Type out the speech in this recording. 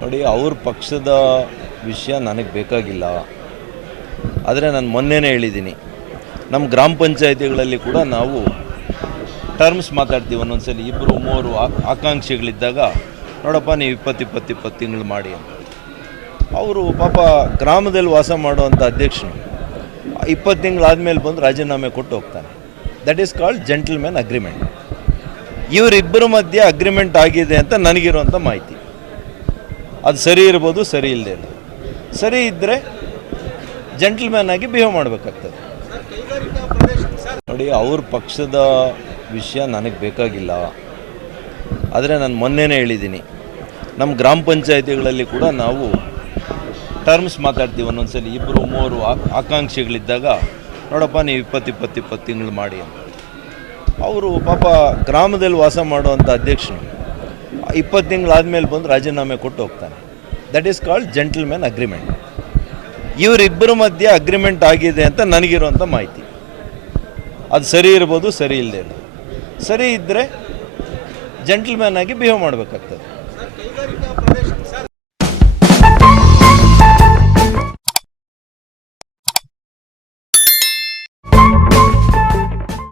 ನೋಡಿ, ಅವ್ರ ಪಕ್ಷದ ವಿಷಯ ನನಗೆ ಬೇಕಾಗಿಲ್ಲ. ಆದರೆ ನಾನು ಮೊನ್ನೆನೇ ಹೇಳಿದ್ದೀನಿ, ನಮ್ಮ ಗ್ರಾಮ ಪಂಚಾಯಿತಿಗಳಲ್ಲಿ ಕೂಡ ನಾವು ಟರ್ಮ್ಸ್ ಮಾತಾಡ್ತೀವಿ. ಒಂದೊಂದ್ಸಲಿ ಇಬ್ಬರು ಮೂವರು ಆಕಾಂಕ್ಷಿಗಳಿದ್ದಾಗ ನೋಡಪ್ಪ ನೀವು 20 ತಿಂಗಳು ಮಾಡಿ ಅಂತ. ಅವರು ಪಾಪ ಗ್ರಾಮದಲ್ಲಿ ವಾಸ ಮಾಡುವಂಥ ಅಧ್ಯಕ್ಷನು 20 ತಿಂಗಳಾದಮೇಲೆ ಬಂದು ರಾಜೀನಾಮೆ ಕೊಟ್ಟು ಹೋಗ್ತಾನೆ. That is called gentlemen agreement. ಇವರಿಬ್ಬರ ಮಧ್ಯೆ ಅಗ್ರಿಮೆಂಟ್ ಆಗಿದೆ ಅಂತ ನನಗಿರುವಂಥ ಮಾಹಿತಿ. ಅದು ಸರಿ ಇರ್ಬೋದು, ಸರಿ ಇಲ್ಲದೆ ಇರ್ಬೋದು. ಸರಿ ಇದ್ದರೆ ಜೆಂಟಲ್ಮ್ಯಾನ್ ಆಗಿ ಬಿಹೇವ್ ಮಾಡಬೇಕಾಗ್ತದೆ. ನೋಡಿ, ಅವ್ರ ಪಕ್ಷದ ವಿಷಯ ನನಗೆ ಬೇಕಾಗಿಲ್ಲ. ಆದರೆ ನಾನು ಮೊನ್ನೆನೇ ಹೇಳಿದ್ದೀನಿ, ನಮ್ಮ ಗ್ರಾಮ ಪಂಚಾಯಿತಿಗಳಲ್ಲಿ ಕೂಡ ನಾವು ಟರ್ಮ್ಸ್ ಮಾತಾಡ್ತೀವಿ. ಒಂದೊಂದ್ಸಲಿ ಇಬ್ಬರು ಮೂವರು ಆಕಾಂಕ್ಷಿಗಳಿದ್ದಾಗ ನೋಡಪ್ಪ ನೀವು 20 ತಿಂಗಳು ಮಾಡಿ ಅಂತ. ಅವರು ಪಾಪ ಗ್ರಾಮದಲ್ಲಿ ವಾಸ ಮಾಡುವಂಥ ಅಧ್ಯಕ್ಷನು 20 ತಿಂಗಳಾದಮೇಲೆ ಬಂದು ರಾಜೀನಾಮೆ ಕೊಟ್ಟು ಹೋಗ್ತಾನೆ. That is called gentlemen agreement. ಇವರಿಬ್ಬರ ಮಧ್ಯೆ ಅಗ್ರಿಮೆಂಟ್ ಆಗಿದೆ ಅಂತ ನನಗಿರುವಂಥ ಮಾಹಿತಿ. ಅದು ಸರಿ ಇರ್ಬೋದು, ಸರಿ ಇಲ್ಲದೆ ಇರ್ಬೋದು. ಸರಿ ಇದ್ದರೆ ಜೆಂಟಲ್ಮ್ಯಾನ್ ಆಗಿ ಬಿಹೇವ್ ಮಾಡಬೇಕಾಗ್ತದೆ.